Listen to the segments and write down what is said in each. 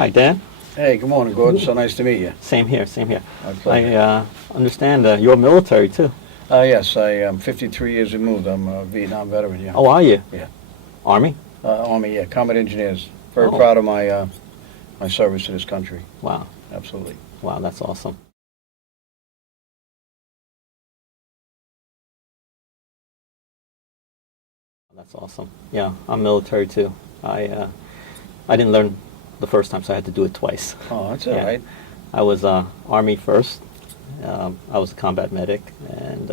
Hi, Dan. Hey, good morning, Gordon. So nice to meet you. Same here, same here. My pleasure. I understand you're military too. Yes, I am 53 years removed. I'm a Vietnam veteran, yeah. Oh, are you? Yeah. Army? Army, yeah. Combat engineers. Very Oh. proud of my service to this country. Wow. Absolutely. Wow, that's awesome. That's awesome. Yeah, I'm military too. I didn't learn the first time, so I had to do it twice. Oh, that's all Yeah. right. I was Army first. I was a combat medic, and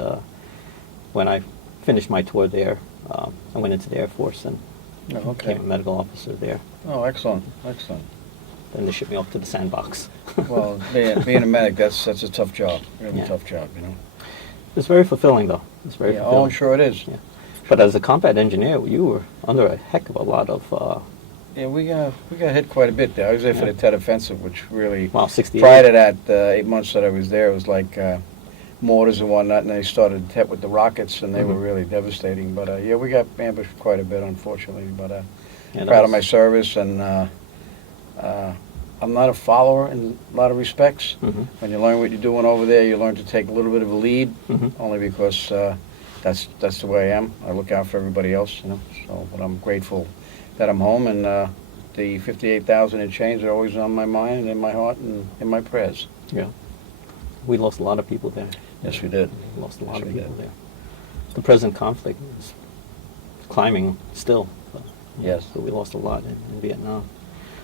when I finished my tour there, I went into the Air Force and Oh, okay. became a medical officer there. Oh, excellent. Excellent. Then they shipped me off to the sandbox. Well, being a medic, that's a tough job. Really Yeah. tough job, you know. It's very fulfilling, though. It's very Yeah, fulfilling. oh, I'm sure it is. Yeah. But as a combat engineer, you were under a heck of a lot of, Yeah, we got hit quite a bit there. I was there for Yeah. the Tet Offensive, which really, 68. prior to that, 8 months that I was there, it was like mortars and whatnot, and they started Tet with the rockets, and they were Mhm. really devastating. But yeah, we got ambushed quite a bit, unfortunately. But Yeah, that proud of was- my service, and I'm not a follower in a lot of respects. Mhm. When you learn what you're doing over there, you learn to take a little bit of a lead, Mhm. only because that's the way I am. I look out for everybody else, you know. So, but I'm grateful that I'm home, and the 58,000 and change are always on my mind and in my heart and in my prayers. Yeah. We lost a lot of people there. Yes, we did. We lost a lot Yes, of we people did. there. The present conflict is climbing still. But, Yes. So we lost a lot in Vietnam.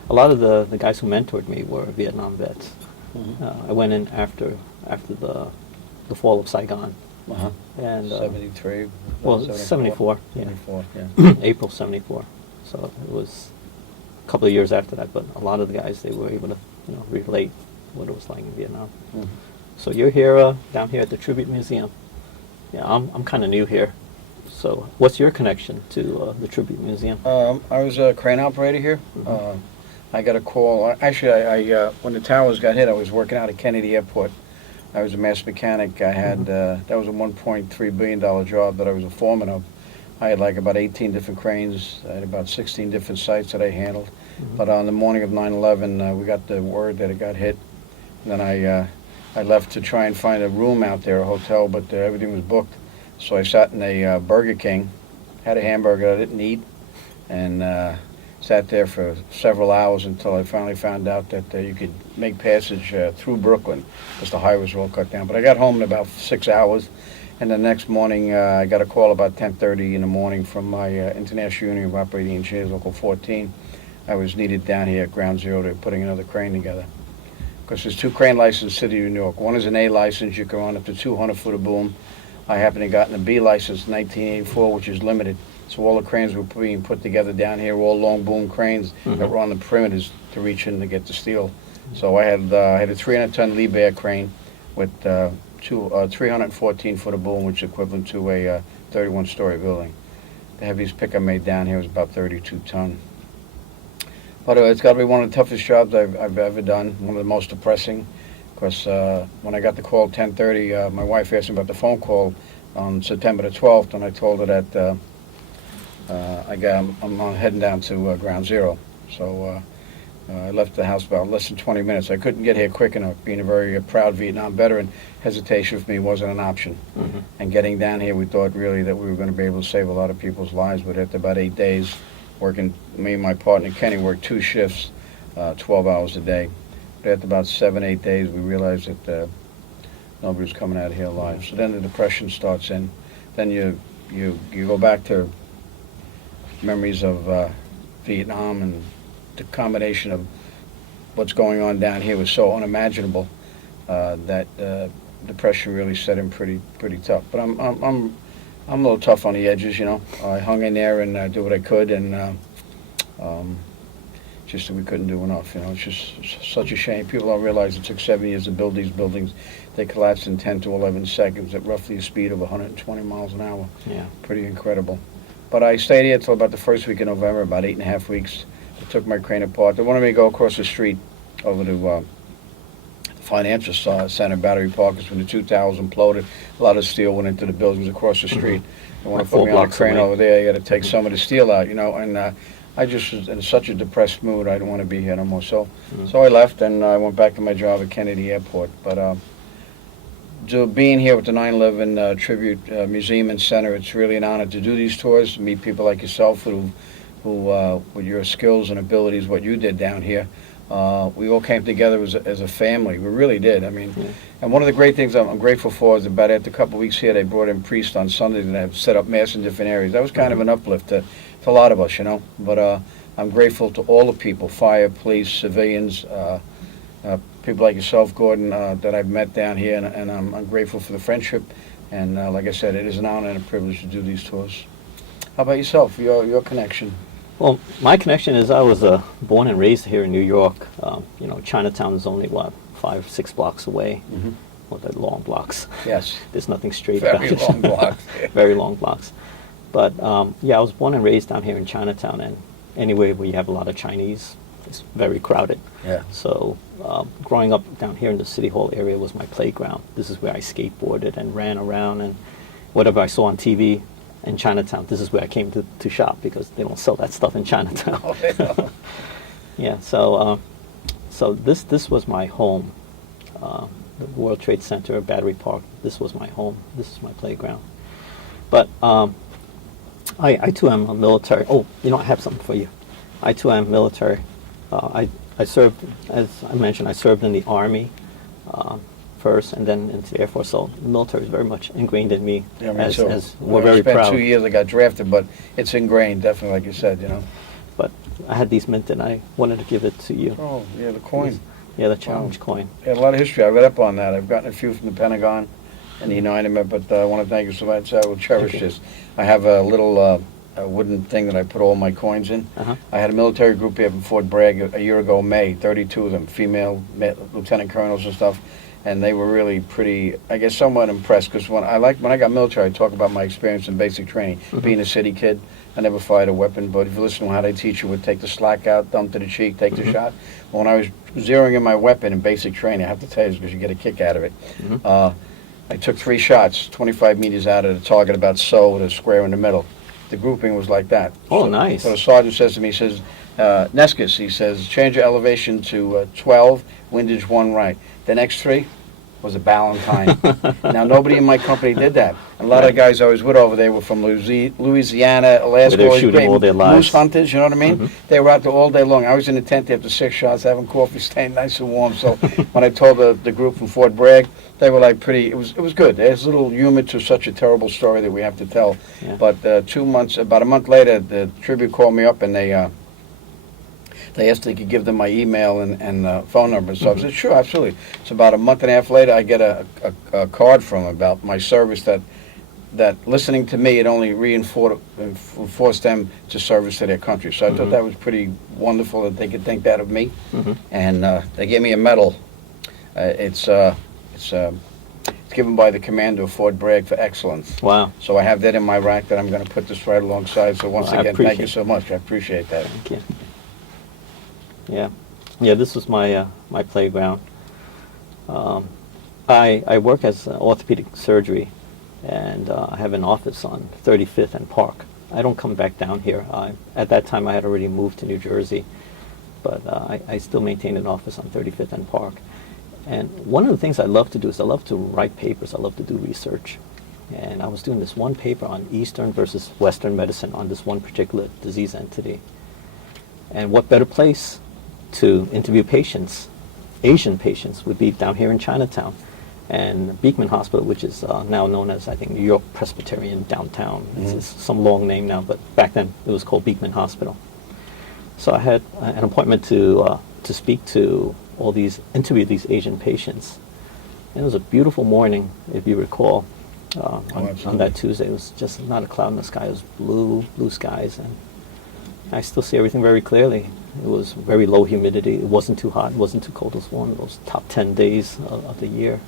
A lot of the guys who mentored me were Vietnam vets. Mhm. I went in after the fall of Saigon. Uh-huh. And 73. well, 74. Yeah. 74, yeah. April 74. So it was a couple of years after that, but a lot of the guys, they were able to, relate what it was like in Vietnam. Mhm. So you're here, down here at the Tribute Museum. Yeah, I'm kind of new here. So what's your connection to the Tribute Museum? I was a crane operator here. Mhm. I got a call. Actually, I when the towers got hit, I was working out at Kennedy Airport. I was a master mechanic. I had that was a $1.3 billion job that I was a foreman of. I had like about 18 different cranes. I had about 16 different sites that I handled. Mhm. But on the morning of 9/11, we got the word that it got hit. And then I left to try and find a room out there, a hotel, but everything was booked. So I sat in a Burger King, had a hamburger I didn't eat, and sat there for several hours until I finally found out that you could make passage through Brooklyn because the highways were all cut down. But I got home in about 6 hours, and the next morning I got a call about 10:30 in the morning from my International Union of Operating Engineers, Local 14. I was needed down here at Ground Zero to putting another crane together. Because there's two crane licenses in the city of New York. One is an A license, you can run up to 200 foot of boom. I happen to have gotten a B license in 1984, which is limited. So all the cranes were being put together down here, were all long boom cranes that Mhm. were on the perimeters to reach in to get the steel. So I had a 300-ton Liebherr crane with 314 foot of boom, which is equivalent to a 31-story building. The heaviest pick I made down here was about 32 ton. But it's got to be one of the toughest jobs I've ever done, one of the most depressing. Because when I got the call at 10:30, my wife asked me about the phone call on September the 12th, and I told her that I'm heading down to Ground Zero. So I left the house about less than 20 minutes. I couldn't get here quick enough. Being a very proud Vietnam veteran, hesitation for me wasn't an option. Mhm. And getting down here, we thought really that we were going to be able to save a lot of people's lives. But after about 8 days, working, me and my partner Kenny worked 2 shifts, 12 hours a day. But after about 7, 8 days, we realized that nobody was coming out of here alive. So then the depression starts in. Then you go back to memories of Vietnam, and the combination of what's going on down here was so unimaginable that depression really set in pretty tough. But I'm a little tough on the edges, you know. I hung in there and did what I could, and just that we couldn't do enough. You know, it's just such a shame. People don't realize it took 7 years to build these buildings. They collapsed in 10 to 11 seconds at roughly a speed of 120 miles an hour. Yeah. Pretty incredible. But I stayed here until about the first week of November, about 8.5 weeks. They took my crane apart. They wanted me to go across the street over to the financial center, Battery Park, when the 2 towers imploded. A lot of steel went into the buildings across the street. They want Like to put 4 me on a blocks crane away. over there. You got to take some of the steel out, you know. And I just was in such a depressed mood. I didn't want to be here no more. So, Mhm. so I left and I went back to my job at Kennedy Airport. But being here with the 9/11 Tribute Museum and Center, it's really an honor to do these tours, to meet people like yourself who with your skills and abilities, what you did down here. We all came together as a family. We really did. I mean, Yeah. and one of the great things I'm grateful for is about after a couple of weeks here, they brought in priests on Sundays and have set up mass in different areas. That was kind of an uplift to a lot of us, you know. But I'm grateful to all the people, fire, police, civilians, people like yourself, Gordon, that I've met down here, and I'm grateful for the friendship. And like I said, it is an honor and a privilege to do these tours. How about yourself, your connection? Well, my connection is I was born and raised here in New York. You know, Chinatown is only, what, 5, 6 blocks away. Mm-hmm. Well, they're long blocks. Yes. There's nothing straight about Very it. long blocks. Very long blocks. But, yeah, I was born and raised down here in Chinatown, and anywhere where you have a lot of Chinese, it's very crowded. Yeah. So growing up down here in the City Hall area was my playground. This is where I skateboarded and ran around, and whatever I saw on TV in Chinatown, this is where I came to shop, because they don't sell that stuff in Chinatown. Oh, yeah. Yeah, so this was my home. The World Trade Center, Battery Park, this was my home. This is my playground. But I too am a military. Oh, you know, I have something for you. I too am military. I served, as I mentioned, I served in the Army first, and then into the Air Force. So the military is very much ingrained in me. Yeah, me as, too. as When we're I very spent proud. 2 years, I got drafted, but it's ingrained, definitely, like you said, you know. But I had these minted, and I wanted to give it to you. Oh, yeah, the coin. Yeah, the challenge coin. Yeah, a lot of history. I read up on that. I've gotten a few from the Pentagon and the United, but I want to thank you so much. I will cherish Thank you. this. I have a little a wooden thing that I put all my coins in. Uh-huh. I had a military group here in Fort Bragg a year ago, May, 32 of them, female lieutenant colonels and stuff, and they were really pretty, I guess, somewhat impressed, because when I got military, I talk about my experience in basic training. Mm-hmm. Being a city kid, I never fired a weapon, but if you listen to how they teach you, would take the slack out, thumb to the cheek, take the shot. Well, when I was zeroing in my weapon in basic training, I have to tell you this because you get a kick out of it. Mhm. I took 3 shots, 25 meters out of the target, about so, with a square in the middle. The grouping was like that. Oh, So- nice. So the sergeant says to me, he says, Neskis, he says, change your elevation to 12, windage 1 right. The next 3 was a Ballantine. Now, nobody in my company did that. And a lot of the guys I was with over there were from Louisiana, Alaska. Where they're all these shooting great all their lives. Moose hunters, you know what I mean? Mhm. They were out there all day long. I was in the tent after 6 shots, having coffee, staying nice and warm. So when I told the group from Fort Bragg, they were like pretty, it was good. There's a little humor to such a terrible story that we have to tell. Yeah. But 2 months, about a month later, the Tribute called me up and they asked if they could give them my email and phone number. So I said, sure, absolutely. So about a month and a half later, I get a card from them about my service, that listening to me, it only reinforced them to service to their country. So I thought that was pretty wonderful that they could think that of me. Mhm. And they gave me a medal. It's given by the commander of Fort Bragg for excellence. Wow. So I have that in my rack that I'm going to put this right alongside. So once Well, I again, thank you appreciate so much. I appreciate that. Thank you. Yeah, yeah. This was my my playground. I work as orthopedic surgery, and I have an office on 35th and Park. I don't come back down here. At that time, I had already moved to New Jersey, but I still maintain an office on 35th and Park. And one of the things I love to do is I love to write papers. I love to do research. And I was doing this one paper on Eastern versus Western medicine on this one particular disease entity. And what better place to interview patients, Asian patients, would be down here in Chinatown. And Beekman Hospital, which is now known as, I think, New York Presbyterian Downtown. It's some long name now, but back then it was called Beekman Hospital. So I had an appointment to speak to interview these Asian patients. And it was a beautiful morning, if you recall, on that Tuesday. It was just not a cloud in the sky. It was blue skies, and I still see everything very clearly. It was very low humidity. It wasn't too hot. It wasn't too cold. It was one of those top 10 days of the year.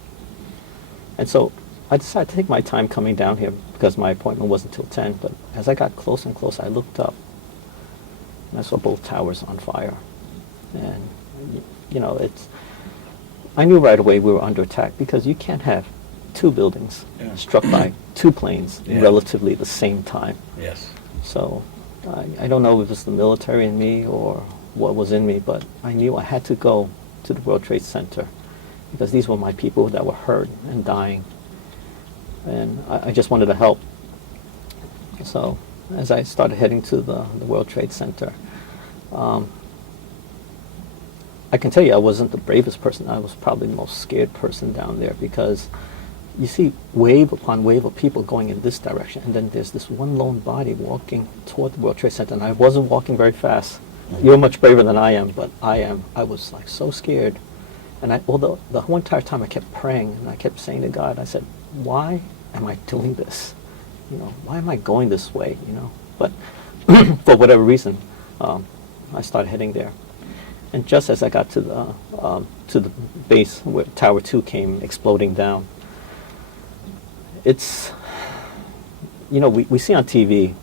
And so I decided to take my time coming down here because my appointment wasn't till 10. But as I got closer and closer, I looked up, and I saw both towers on fire. And, you know, I knew right away we were under attack, because you can't have 2 buildings struck by 2 planes Yeah. relatively the same time. Yes. So I don't know if it's the military in me or what was in me, but I knew I had to go to the World Trade Center because these were my people that were hurt and dying. And I just wanted to help. So as I started heading to the World Trade Center, I can tell you I wasn't the bravest person. I was probably the most scared person down there because you see wave upon wave of people going in this direction, and then there's this one lone body walking toward the World Trade Center, and I wasn't walking very fast. You're much braver than I am, but I was like so scared. And although the whole entire time I kept praying, and I kept saying to God, I said, why am I doing this? You know, why am I going this way, you know? But for whatever reason, I started heading there. And just as I got to the base where Tower 2 came exploding down, it's, you know, we see on TV,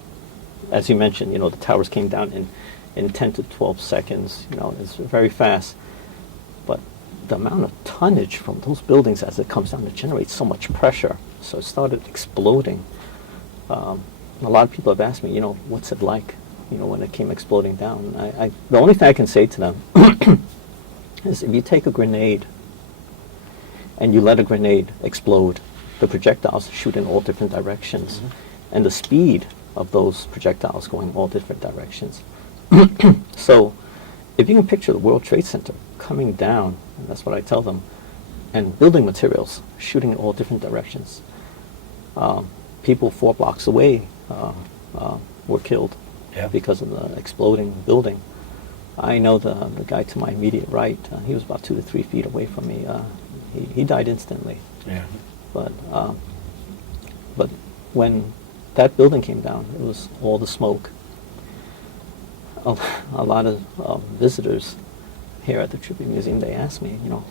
as you mentioned, you know, the towers came down in 10 to 12 seconds, you know, it's very fast. But the amount of tonnage from those buildings as it comes down, it generates so much pressure. So it started exploding. A lot of people have asked me, you know, what's it like, you know, when it came exploding down? The only thing I can say to them is if you take a grenade and you let a grenade explode, the projectiles shoot in all different directions. Mm-hmm. And the speed of those projectiles going in all different directions. So if you can picture the World Trade Center coming down, and that's what I tell them, and building materials shooting in all different directions. People 4 blocks away were killed because of the exploding building. I know the guy to my immediate right, he was about 2 to 3 feet away from me. He died instantly. Yeah. But when that building came down, it was all the smoke. A lot of visitors here at the Tribute Museum, they asked me, you know,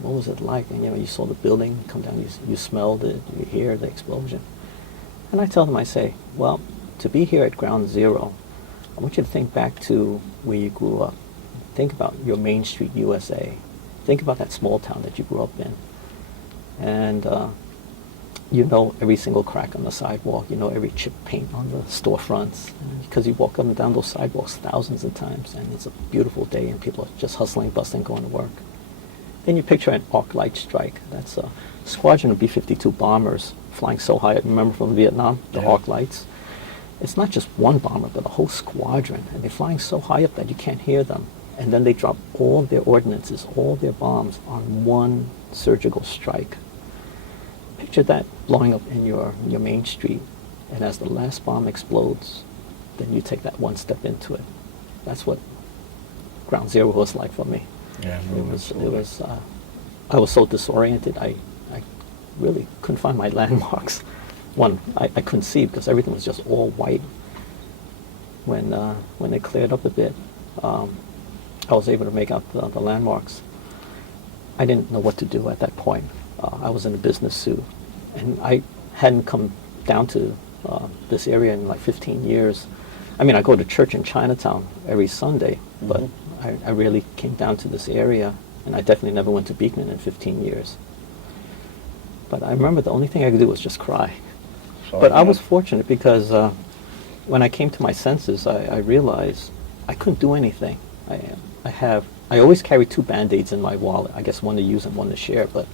what was it like? And, you know, you saw the building come down, you smelled it, you hear the explosion. And I tell them, I say, well, to be here at Ground Zero, I want you to think back to where you grew up. Think about your Main Street, USA. Think about that small town that you grew up in. And you know every single crack on the sidewalk. You know every chip paint on the storefronts. Because you walk up and down those sidewalks thousands of times, and it's a beautiful day, and people are just hustling, bustling, going to work. Then you picture an arc light strike. That's a squadron of B-52 bombers flying so high. Remember from Vietnam, the arc lights? It's not just one bomber, but a whole squadron. And they're flying so high up that you can't hear them. And then they drop all their ordnances, all their bombs on one surgical strike. Picture that blowing up in your main street. And as the last bomb explodes, then you take that one step into it. That's what Ground Zero was like for me. Yeah, I was so disoriented. I really couldn't find my landmarks. One, I couldn't see because everything was just all white. When it cleared up a bit, I was able to make out the landmarks. I didn't know what to do at that point. I was in a business suit, and I hadn't come down to this area in like 15 years. I mean, I go to church in Chinatown every Sunday, but I rarely came down to this area, and I definitely never went to Beekman in 15 years. But I remember the only thing I could do was just cry. But I was fortunate because when I came to my senses, I realized I couldn't do anything. I always carry 2 Band-Aids in my wallet. I guess one to use and one to share. But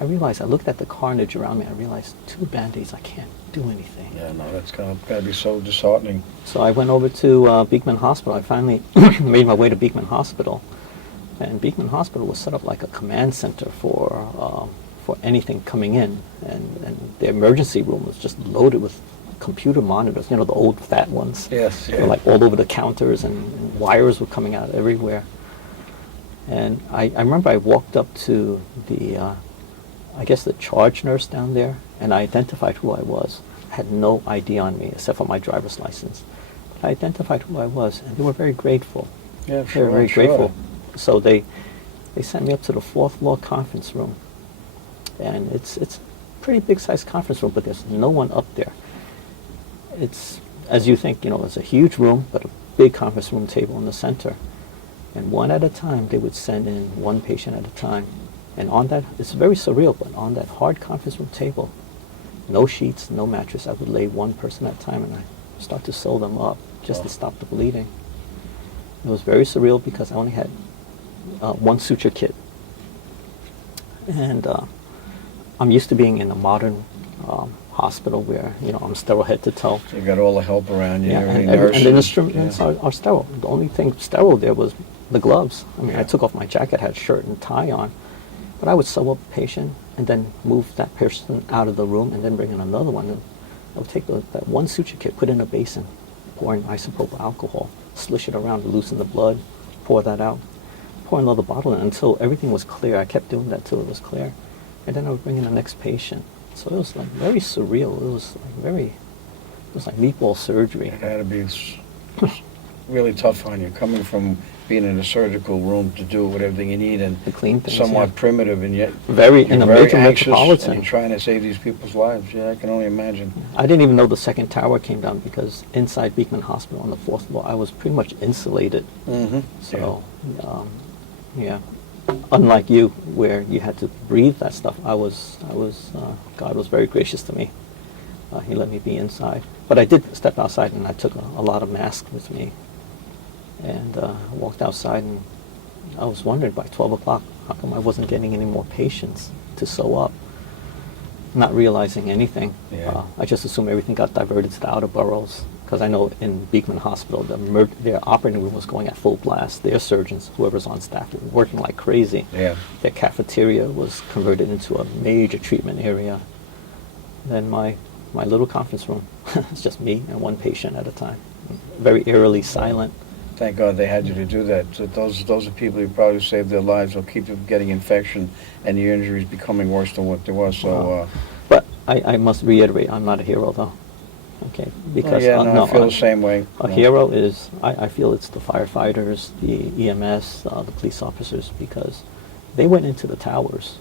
I realized, I looked at the carnage around me, I realized 2 Band-Aids, I can't do anything. Yeah, no, that's gotta be so disheartening. So I went over to Beekman Hospital. I finally made my way to Beekman Hospital. And Beekman Hospital was set up like a command center for anything coming in. And the emergency room was just loaded with computer monitors, you know, the old fat ones. Yes, yeah. They were like all over the counters, and wires were coming out everywhere. And I remember I walked up to the, I guess the charge nurse down there, and I identified who I was. I had no ID on me except for my driver's license. But I identified who I was, and they were very grateful. Yeah, sure. They were very grateful. So they sent me up to the 4th floor conference room. And it's a pretty big sized conference room, but there's no one up there. It's, as you think, you know, it's a huge room, but a big conference room table in the center. And one at a time, they would send in 1 patient at a time. And on that, it's very surreal, but on that hard conference room table, no sheets, no mattress, I would lay 1 person at a time, and I start to sew them up, just to stop the bleeding. It was very surreal because I only had one suture kit. And I'm used to being in a modern hospital where, I'm sterile head to toe. You got all the help around you. Yeah, and the instruments are sterile. The only thing sterile there was the gloves. I mean, I took off my jacket, had shirt and tie on, but I would sew up a patient and then move that person out of the room and then bring in another one. And I would take that one suture kit, put it in a basin, pour in isopropyl alcohol, slish it around to loosen the blood, pour that out, pour another bottle in until everything was clear. I kept doing that till it was clear. And then I would bring in the next patient. So it was like very surreal. It was like meatball surgery. It had to be really tough on you, coming from being in a surgical room to do whatever you need and The clean things, somewhat yeah. primitive, and yet Very you're in a very major anxious, metropolitan. and you're trying to save these people's lives. Yeah, I can only imagine. I didn't even know the second tower came down because inside Beekman Hospital on the 4th floor, I was pretty much insulated. Mm-hmm. So, yeah. Unlike you, where you had to breathe that stuff, God was very gracious to me. He let me be inside. But I did step outside, and I took a lot of masks with me. And walked outside, and I was wondering by 12 o'clock, how come I wasn't getting any more patients to sew up? Not realizing anything. Yeah. I just assumed everything got diverted to the outer boroughs. Because I know in Beekman Hospital, their operating room was going at full blast. Their surgeons, whoever's on staff, were working like crazy. Yeah. Their cafeteria was converted into a major treatment area. Then my little conference room, it's just me and one patient at a time. Very eerily silent. Thank God they had you to do that. So those are people who probably saved their lives or keep them from getting infection and your injuries becoming worse than what they were. So, But I must reiterate, I'm not a hero, though. Okay, because I feel the same way. A hero is, I feel it's the firefighters, the EMS, the police officers, because they went into the towers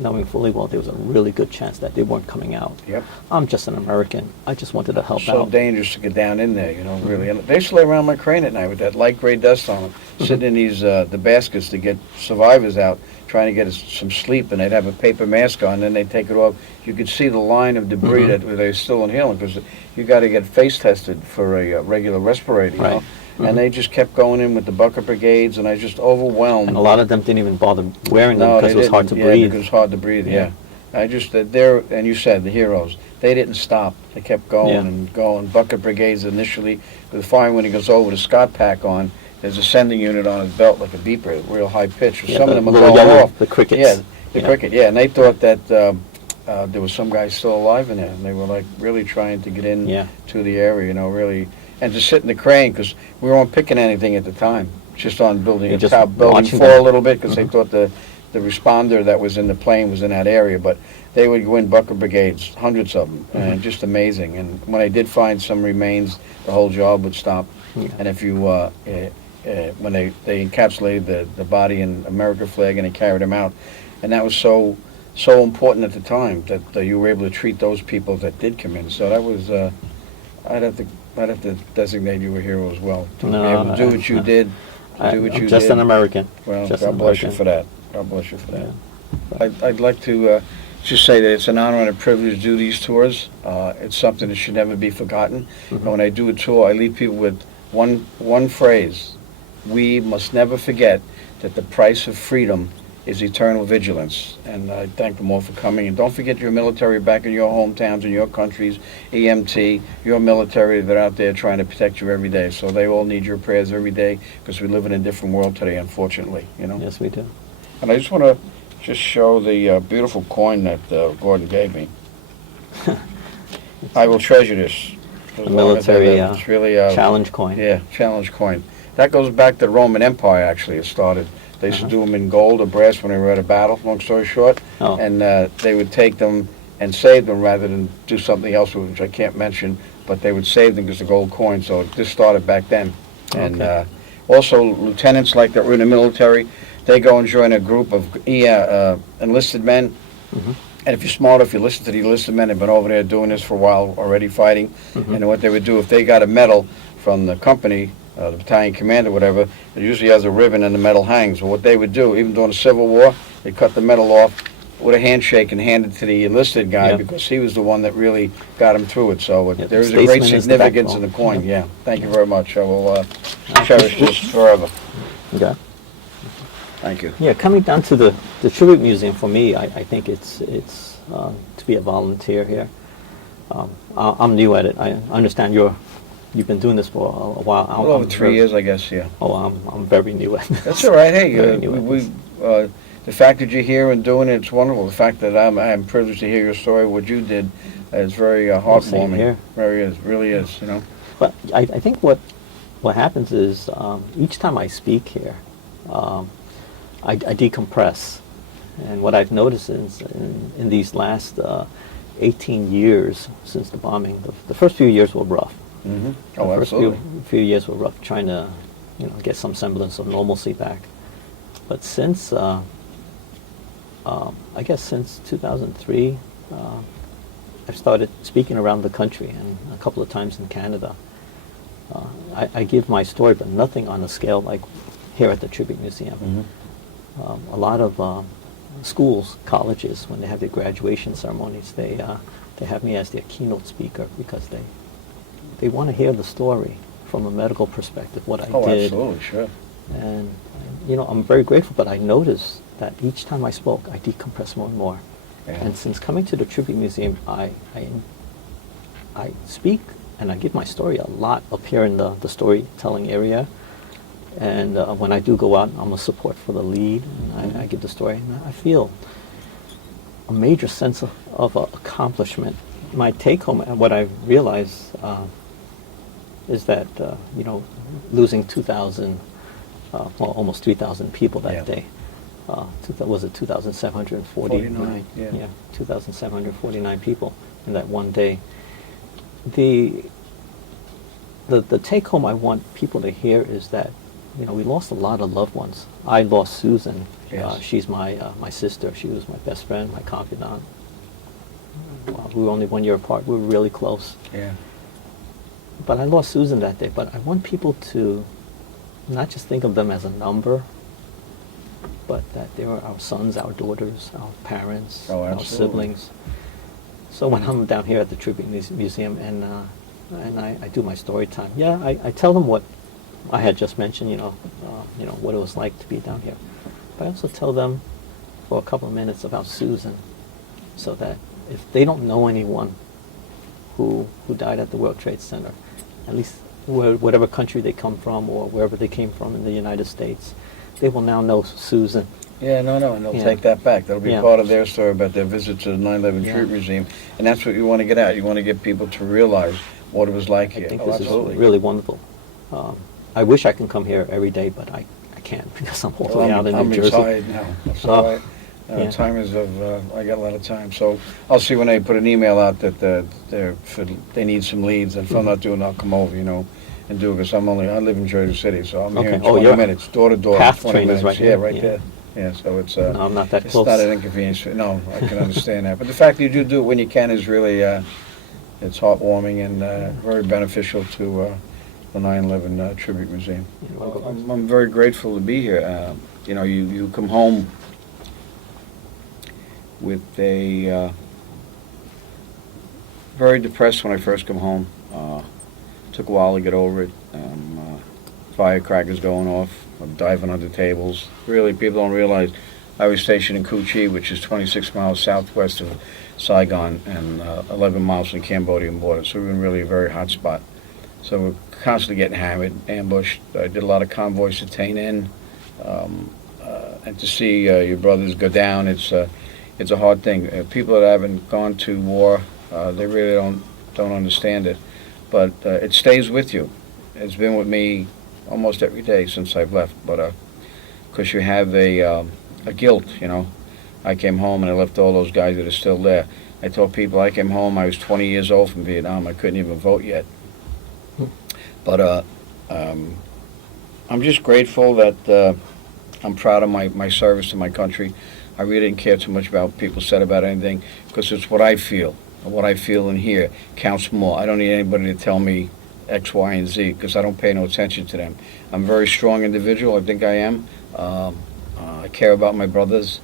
knowing fully well there was a really good chance that they weren't coming out. Yep. I'm just an American. I just wanted to help So out. dangerous to get down in there, really. And they used to lay around my crane at night with that light gray dust on them, sitting in these the baskets to get survivors out, trying to get some sleep, and they'd have a paper mask on, and then they'd take it off. You could see the line of debris that they're still inhaling, because you got to get face tested for a regular respirator, you know. And they just kept going in with the bucket brigades, and I was just overwhelmed. And a lot of them didn't even bother wearing them No, because they it was hard to didn't. breathe. Yeah, because it was hard to breathe, yeah. I just, they're, and you said, the heroes, they didn't stop. They kept going and going. Bucket brigades initially, with the fire when he goes over the Scott pack on, there's a sending unit on his belt, like a beeper, real high pitch. Yeah, Some of the them are little going yellow, off. the crickets. Yeah, the cricket, and they thought that there was some guy still alive in there, and they were like really trying to get in to the area, really. And to sit in the crane, because we weren't picking anything at the time, just on building just building watching 4 them. a little bit, because they thought the responder that was in the plane was in that area. But they would go in bucket brigades, hundreds of them, and just amazing. And when I did find some remains, the whole job would stop. Yeah. And if you, when they encapsulated the body in American flag and they carried him out, and that was so important at the time that you were able to treat those people that did come in. So that was, I'd have to designate you a hero as well. To be able to do what you did, I'm just an American. Well, Just God an bless you American. for that. God bless you for that. Yeah. I'd like to just say that it's an honor and a privilege to do these tours. It's something that should never be forgotten. And when I do a tour, I leave people with one phrase. We must never forget that the price of freedom is eternal vigilance. And I thank them all for coming. And don't forget your military back in your hometowns, in your countries, EMT, your military that are out there trying to protect you every day. So they all need your prayers every day, because we live in a different world today, unfortunately. Yes, we do. And I just want to just show the beautiful coin that Gordon gave me. I will treasure this. The military It's really challenge coin. Yeah, challenge coin. That goes back to the Roman Empire, actually. It started. They used to do them in gold or brass when they were at a battle, long story short. Oh. And they would take them and save them rather than do something else, which I can't mention, but they would save them because the gold coin. So this started back then. And also lieutenants like that were in the military, they go and join a group of enlisted men. And if you're smart, if you listen to the enlisted men, they've been over there doing this for a while already, fighting. And what they would do, if they got a medal from the company, the battalion commander, whatever, it usually has a ribbon and the medal hangs. Well, what they would do, even during the Civil War, they cut the medal off, with a handshake and hand it to the enlisted guy Yeah. because he was the one that really got him through it. So Yeah, there is a statesman great is the significance in the backbone. coin. Yeah. Yeah. Thank you very much. I will cherish this forever. Okay. Thank you. Yeah, coming down to the Tribute Museum, for me, I think it's to be a volunteer here. I'm new at it. I understand you've been doing this for a while. A little over 3 years, I guess. Yeah. Oh, I'm very new at this. That's all right. Hey, Very new at this. the fact that you're here and doing it, it's wonderful. The fact that I'm privileged to hear your story, what you did, is very Same heartwarming. here. Very is, really is. You know. But I think what happens is each time I speak here, I decompress. And what I've noticed is in these last 18 years since the bombing, the first few years were rough. Mm-hmm. The Oh, first absolutely. few years were rough, trying to get some semblance of normalcy back. But since I guess since 2003, I've started speaking around the country and a couple of times in Canada. I give my story, but nothing on a scale like here at the Tribute Museum. Mm-hmm. A lot of schools, colleges, when they have their graduation ceremonies, they have me as their keynote speaker because they want to hear the story from a medical perspective, what I Oh, did. absolutely, sure. And I'm very grateful, but I noticed that each time I spoke, I decompressed more and more. Yeah. And since coming to the Tribute Museum, I speak and I give my story a lot up here in the storytelling area. And when I do go out, I'm a support for the lead, and I give the story, and I feel a major sense of accomplishment. My take-home, and what I realize is that, losing 2,000, well, almost 3,000 people that Yeah. day. Was it 2,749? 49, yeah. 2,749 people in that one day. The take-home I want people to hear is that, we lost a lot of loved ones. I lost Susan. Yes. She's my sister. She was my best friend, my confidant. We were only 1 year apart. We were really close. Yeah. But I lost Susan that day. But I want people to not just think of them as a number, but that they are our sons, our daughters, our parents, Oh, our absolutely. siblings. So when I'm down here at the Tribute Museum and I do my story time, I tell them what I had just mentioned, what it was like to be down here. But I also tell them for a couple of minutes about Susan, so that if they don't know anyone who died at the World Trade Center, at least whatever country they come from or wherever they came from in the United States, they will now know Susan. Yeah, no, and they'll Yeah. take that back. That'll be Yeah. part of their story about their visit to the 9/11 Yeah. Tribute Museum, and that's what you want to get out. You want to get people to realize what it was like I here. think Oh, this absolutely. is really wonderful. I wish I can come here every day, but I can't because I'm all the way out in I'm New Jersey. retired now, so Oh, yeah. time is I got a lot of time. So I'll see when they put an email out that they need some leads, and if I'm not doing it, I'll come over, and do it, because I live in Jersey City, so I'm here in Okay. Oh, 20 you're- minutes, door to door, Path 20 train is minutes. right Yeah, here. right Yeah. there. Yeah, so it's No, I'm not that it's close. not an inconvenience. No, I can understand that. But the fact that you do it when you can is really it's heartwarming and very beneficial to the 9/11 Tribute Museum. You wanna go first? I'm very grateful to be here. You come home with a very depressed when I first come home. Took a while to get over it. Firecrackers going off, I'm diving under tables. Really, people don't realize I was stationed in Cu Chi, which is 26 miles southwest of Saigon and 11 miles from the Cambodian border. So we're in really a very hot spot. So we're constantly getting hammered, ambushed. I did a lot of convoys to Tain, and to see your brothers go down, it's a hard thing. People that haven't gone to war, they really don't understand it, but it stays with you. It's been with me almost every day since I've left. But because you have a guilt, I came home and I left all those guys that are still there. I told people I came home. I was 20 years old from Vietnam. I couldn't even vote yet. But I'm just grateful that I'm proud of my service to my country. I really didn't care too much about what people said about anything, because it's what I feel. And what I feel and hear counts more. I don't need anybody to tell me X, Y, and Z, because I don't pay no attention to them. I'm a very strong individual. I think I am. I care about my brothers.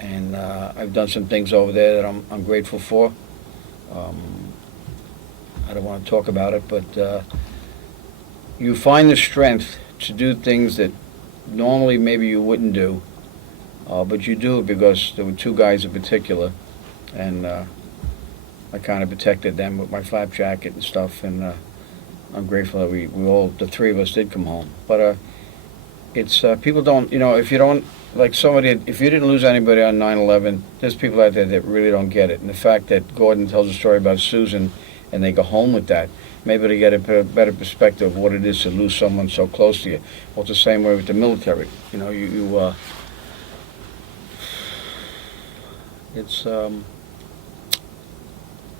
and I've done some things over there that I'm grateful for. I don't want to talk about it, but you find the strength to do things that normally maybe you wouldn't do, but you do it because there were two guys in particular, and I kind of protected them with my flap jacket and stuff, and I'm grateful that we all, the three of us, did come home. But it's people don't, if you don't, like somebody, if you didn't lose anybody on 9/11, there's people out there that really don't get it. And the fact that Gordon tells a story about Susan, and they go home with that, maybe they get a better perspective of what it is to lose someone so close to you. Well, it's the same way with the military. It's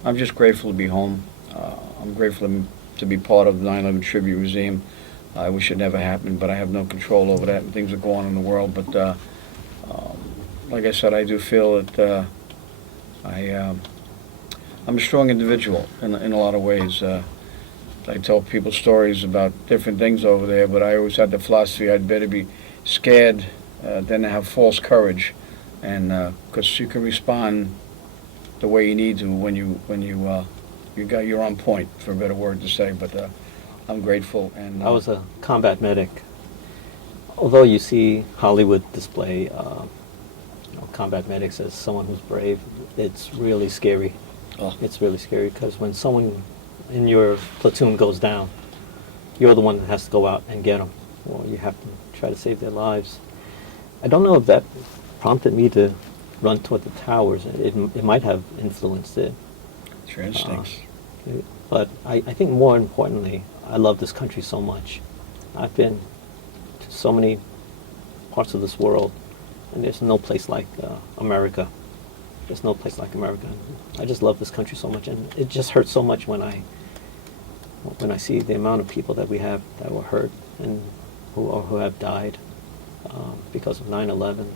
I'm just grateful to be home. I'm grateful to be part of the 9/11 Tribute Museum. I wish it never happened, but I have no control over that, and things that go on in the world. But like I said, I do feel that I'm a strong individual in a lot of ways. I tell people stories about different things over there, but I always had the philosophy I'd better be scared than to have false courage, and because you can respond the way you need to when you're on point, for a better word to say. But I'm grateful. And I was a combat medic. Although you see Hollywood display combat medics as someone who's brave, it's really scary. Oh. It's really scary because when someone in your platoon goes down, you're the one that has to go out and get them, or you have to try to save their lives. I don't know if that prompted me to run toward the towers. It might have influenced it. It's your instincts. But I think more importantly, I love this country so much. I've been to so many parts of this world, and there's no place like America. There's no place like America. I just love this country so much, and it just hurts so much when I see the amount of people that we have that were hurt and who have died because of 9/11.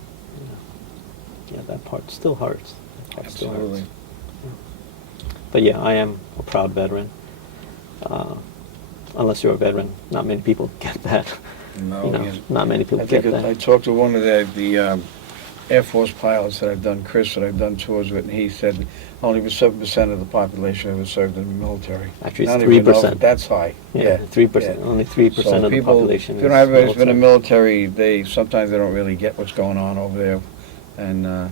Yeah, that part still hurts. That part still Absolutely. hurts. But yeah, I am a proud veteran. Unless you're a veteran, not many people get that. No, not many people I get think that. I talked to one of the Air Force pilots that I've done, Chris, that I've done tours with, and he said only 7% of the population ever served in the military. Actually, Not it's even know 3%. That's high. Yeah, 3%. Yeah. Only 3% of the population if you don't have is anybody who's been in the military. military, sometimes they don't really get what's going on over there, and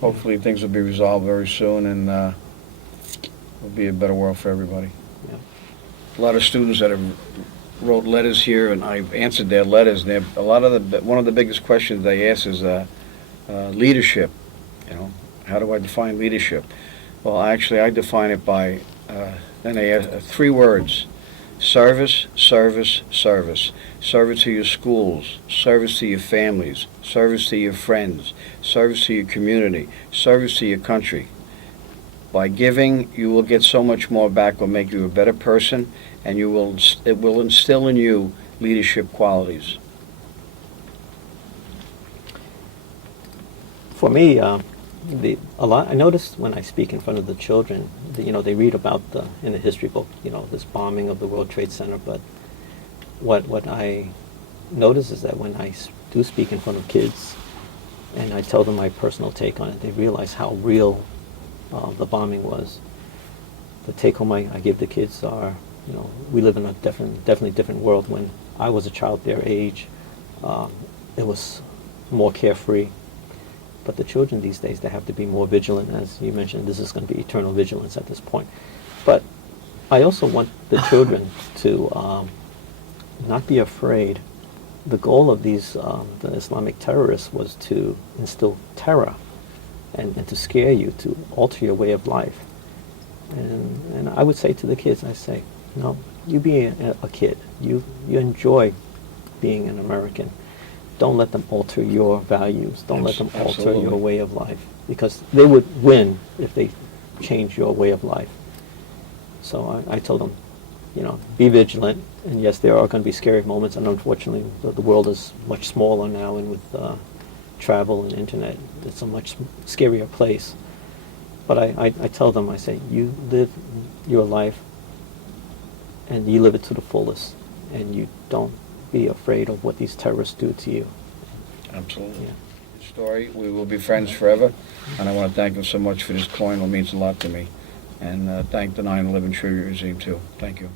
hopefully things will be resolved very soon, and it'll be a better world for everybody. Yeah. A lot of students that have wrote letters here, and I've answered their letters. And one of the biggest questions they ask is leadership. How do I define leadership? Well, actually, I define it by then they ask 3 words: service, service, service. Service to your schools, service to your families, service to your friends, service to your community, service to your country. By giving, you will get so much more back. Will make you a better person, and it will instill in you leadership qualities. For me, I noticed when I speak in front of the children, they read about in the history book, this bombing of the World Trade Center. But what I notice is that when I do speak in front of kids, and I tell them my personal take on it, they realize how real the bombing was. The take home I give the kids are, we live in a definitely different world. When I was a child their age, it was more carefree. But the children these days, they have to be more vigilant. As you mentioned, this is going to be eternal vigilance at this point. But I also want the children to not be afraid. The goal of the Islamic terrorists was to instill terror and to scare you, to alter your way of life. And I would say to the kids, you be a kid. You enjoy being an American. Don't let them alter your values. Don't let them alter Absolutely. your way of life, because they would win if they change your way of life. So I told them, be vigilant. And yes, there are going to be scary moments, and unfortunately, the world is much smaller now, and with travel and internet, it's a much scarier place. But I tell them, I say, you live your life, and you live it to the fullest, and you don't be afraid of what these terrorists do to you. Absolutely. Yeah. story. We will be friends forever, and I want to thank him so much for this coin. It means a lot to me. And thank the 9/11 Tribute Museum, too. Thank you.